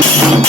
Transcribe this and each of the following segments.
Thank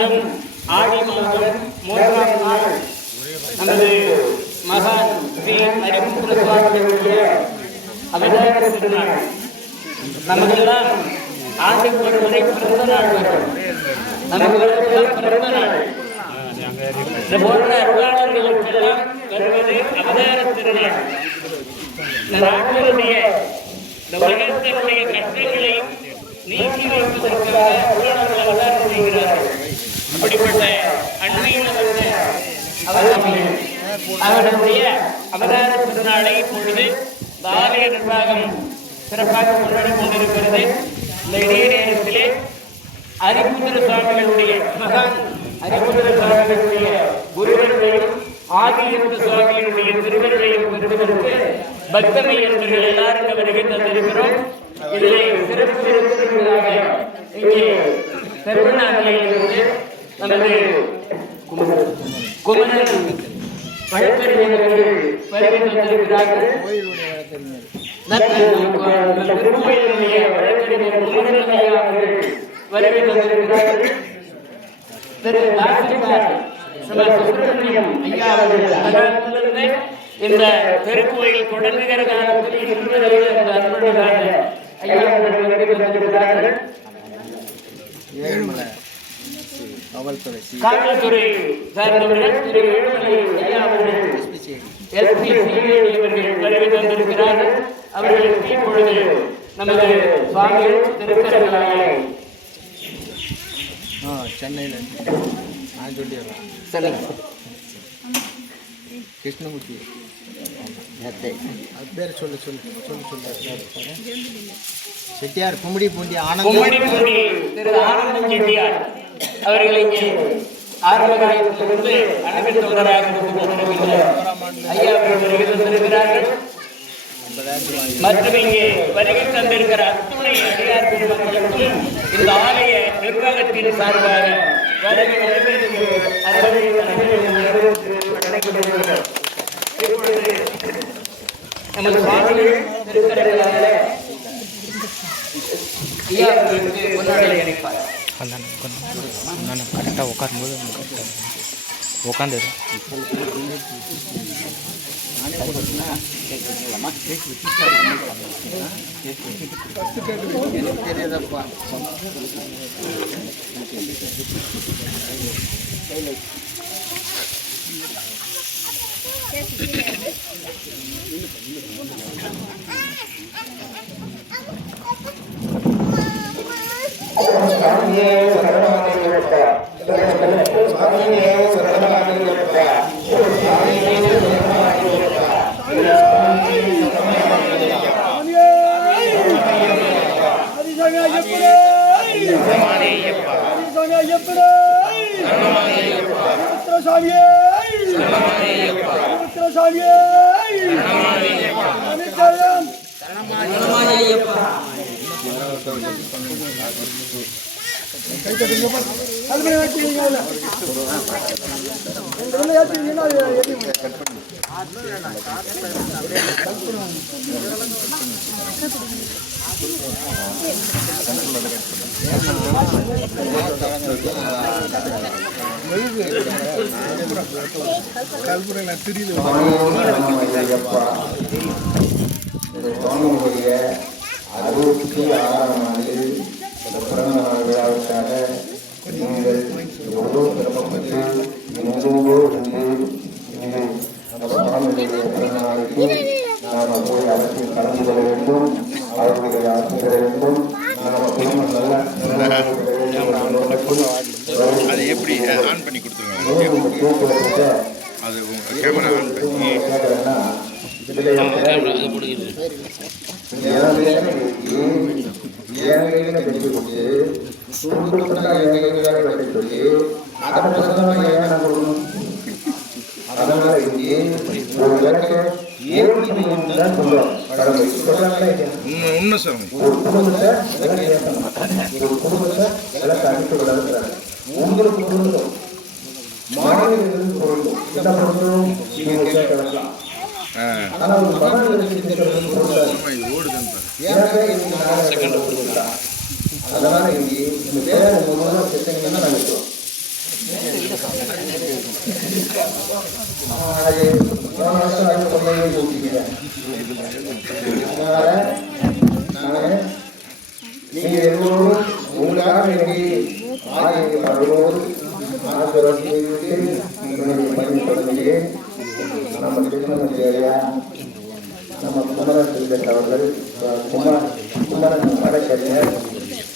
ஒவ்வொரு ஆண்டும் ஆடி மாதம் மூன்றாம் நாள். நமது மகான் ஸ்ரீ ஹரிபுத்திர சுவாமிகளுடைய அவதார திருநாள் நமக்கெல்லாம் ஆண்டுக்கு ஒரு முறை பிறந்த நாள் வரும் நமக்கு பிறந்த நாள். இது போன்ற அருளாளர்களுக்கெல்லாம் வருவது அவதார திருநாள். இந்த நாட்டினுடைய இந்த உலகத்தினுடைய கஷ்டங்களை நீக்கி வைப்பதற்காக அருளாளர்கள் அவதாரம் செய்கிறார்கள். அப்படிப்பட்ட அண்மையில் வந்த அவர்கள் அவருடைய அவதார திருநாளை இப்பொழுது இந்த ஆலய நிர்வாகம் சிறப்பாக கொண்டாடி கொண்டிருக்கிறது. இந்த இடையே நேரத்திலே அரிபுத்திர சுவாமிகளுடைய மகான் அரிபுத்திர சுவாமிகளுடைய குருவர்களையும் ஆதியந்த சுவாமிகளுடைய திருவர்களையும் பெறுவதற்கு பக்தமையர்கள் எல்லாரும் இங்கு வருகை தந்திருக்கிறோம். இதிலே சிறப்பு இங்கே திருவண்ணாமலையிலிருந்து நமது குமரன் வழக்கறிஞர்கள் வருகை இந்த திருக்கோயில் தொடங்குகிற காலத்தில் இன்று ஐயா அவர்கள் ஏழுமலை. காவல்துறை காவல்துறை அவர்களுக்கு இப்பொழுது நமது சுவாமிகள் திருக்கரங்களாலே ஆ சென்னையில் நான் சொல்லிடுறேன் சொல்லுங்க. கிருஷ்ணமூர்த்தி. அது பேர் சொல்லு சொல்லு சொல்லு சொல்லு. செட்டியார் கும்மிடி பூண்டி ஆனந்த் திரு ஆனந்தம் செட்டியார். அவர்கள் இங்கே ஆரம்ப காலத்திலிருந்து அனைத்து தொண்டராக ஐயா அவர்கள் வருகை தந்திருக்கிறார்கள் மற்றும் இங்கே வருகை தந்திருக்கிற அத்துணை அடியார் பெருமக்களுக்கும் இந்த ஆலய நிர்வாகத்தின் சார்பாக வருகை நமது ஐயா அவர்களுக்கு கரெக்டாக உட்காரும்போது கரெக்டாக உட்காந்துரு தெரியாதப்பா ஐயப்பா இந்த சுவாமியுடைய அறுபத்தி ஆறாம் ஆண்டு இந்த பிறந்த நாள் விழாவுக்காக நீங்கள் எவ்வளோ சிறப்பப்பட்டு எங்கெங்கோ இருந்து இங்கு நம்ம சுவாமியுடைய பிறந்த நாளுக்கு நாம் போய் அரசில் கலந்து கொள்ள வேண்டும் அவர்களுடைய ஆட்சி பெற வேண்டும் நம்ம குடும்பம் நல்ல அது எப்படி ஆன் பண்ணி அது கேமரா ஆன் பண்ணி உண்மை உண்மை சொல்லுங்க. உங்களுக்கு பொருந்தும் மாணவர்களுக்கு பொருந்தும் என்ன பொருந்தும் நீங்க கேட்க வேண்டாம் ஆ ஆனா ஒரு மனநிலைக்கு கேட்கறது பொருந்தாது ஆமா, இது ஓடுதுன்னு பாரு ஏன்னாக்கா இது நாடகங்கள் கொடுத்துருக்காங்க. அதனால இங்கே இந்த அது போன வருஷம் அதனால நீங்க எல்லோரும் உங்களுக்காக இன்னைக்கு ஆலயத்தில் வரும்போது ஆசீர்வாதம் செய்துவிட்டு உங்களுடைய நம்ம கிருஷ்ணமூர்த்தி நம்ம குமரன் அவர்கள் குமரன் வழக்கறிஞர்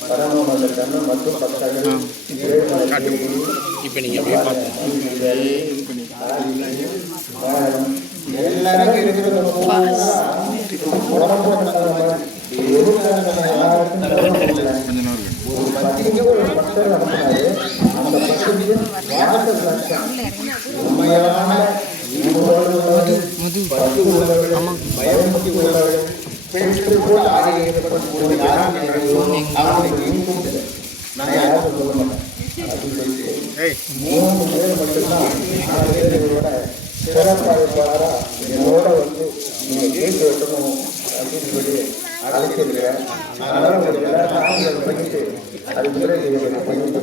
பரமமந்த கண்ணன் மற்றும் பக்தர்கள் இருக்கிறது உடம்பு ஆகியவர்கள் நான் யாரும் சொல்ல மாட்டேன் மூணு பேர் மட்டும்தான் நாலு பேரோட சிறப்பாளரா என்னோட வந்து நீங்க கேட்டு வைக்கணும் அப்படின்னு சொல்லி அழைச்சிருக்கிறேன் அதனால உங்களுக்கு பண்ணிட்டு அது பிறகு இதை பண்ணிட்டு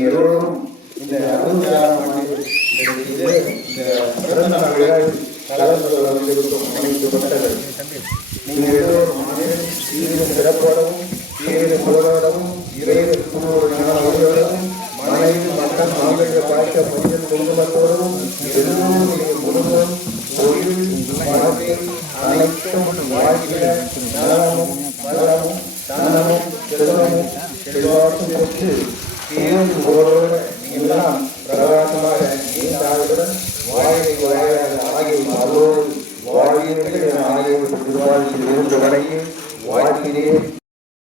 எல்லோரும் இந்த அறுபத்தி ஆறாம் ஆண்டு இந்த இந்த பிறந்த நாள் விழாவில் கலந்து கொள்ள வேண்டும் அனைத்து நீங்கள் எல்லோரும் ஆணையம் சீரும் சிறப்போடவும் சீரும் புகழோடவும் இறைவன் மனைவி மக்கள் மாங்கல்ய பார்க்க மனிதன் குடும்பத்தோடும் எல்லோரும் குடும்பம் தொழில் வாழ்க்கை அனைத்தும் வாழ்கிற